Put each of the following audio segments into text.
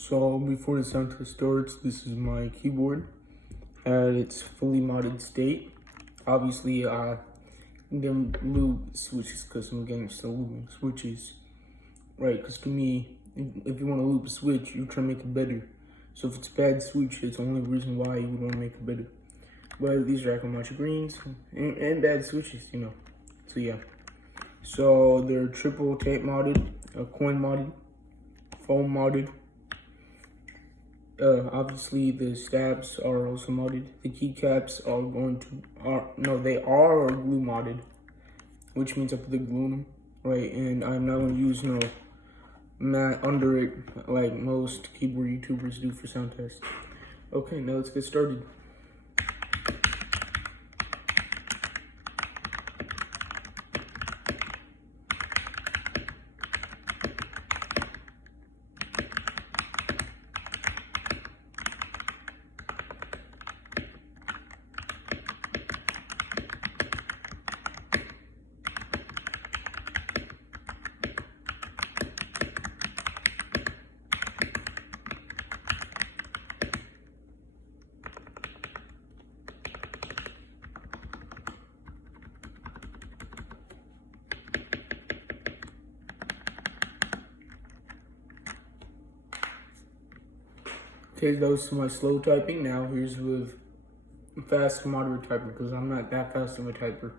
So before the sound test starts, this is my keyboard at its fully modded state. Obviously, them lube switches because I'm against the looping switches, right? Because to me, if you want to loop a switch, you're trying to make it better. So if it's a bad switch, it's the only reason why you would want to make it better. But these are Akamatcha greens and bad switches, you know. So yeah. So they're triple tape modded, coin modded, foam modded. Obviously the stabs are also modded. The keycaps are they are glue modded, which means I put the glue in them, right? And I'm not gonna use no mat under it like most keyboard YouTubers do for sound tests. Okay, now let's get started. Okay, that was my slow typing. Now here's with fast moderate typing because I'm not that fast of a typer.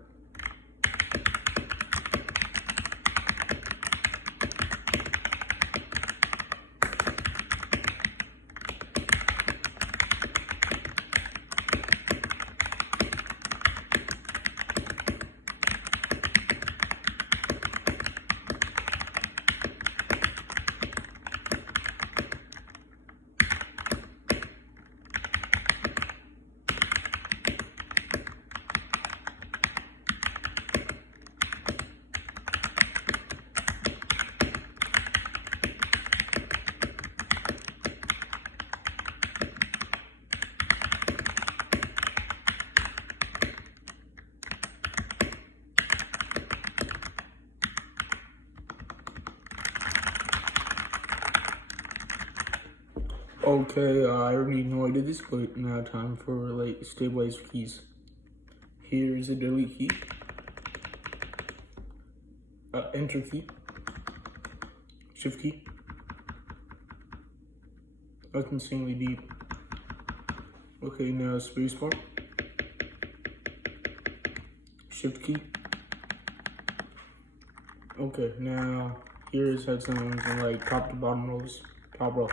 Okay, I already know I did this, but now time for like stabilizer keys. Here's a delete key, enter key, shift key. That's insanely deep. Okay, now spacebar, shift key. Okay, now here's headphones and like top to bottom rows, top row.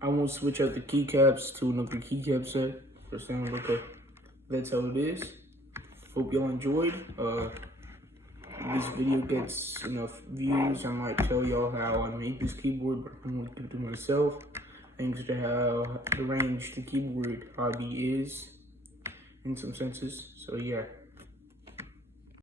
I won't switch out the keycaps to another keycap set. For sound, okay. That's how it is. Hope y'all enjoyed. If this video gets enough views, I might tell y'all how I made this keyboard, but I'm gonna keep it to myself. Thanks to how deranged the keyboard hobby is in some senses. So yeah.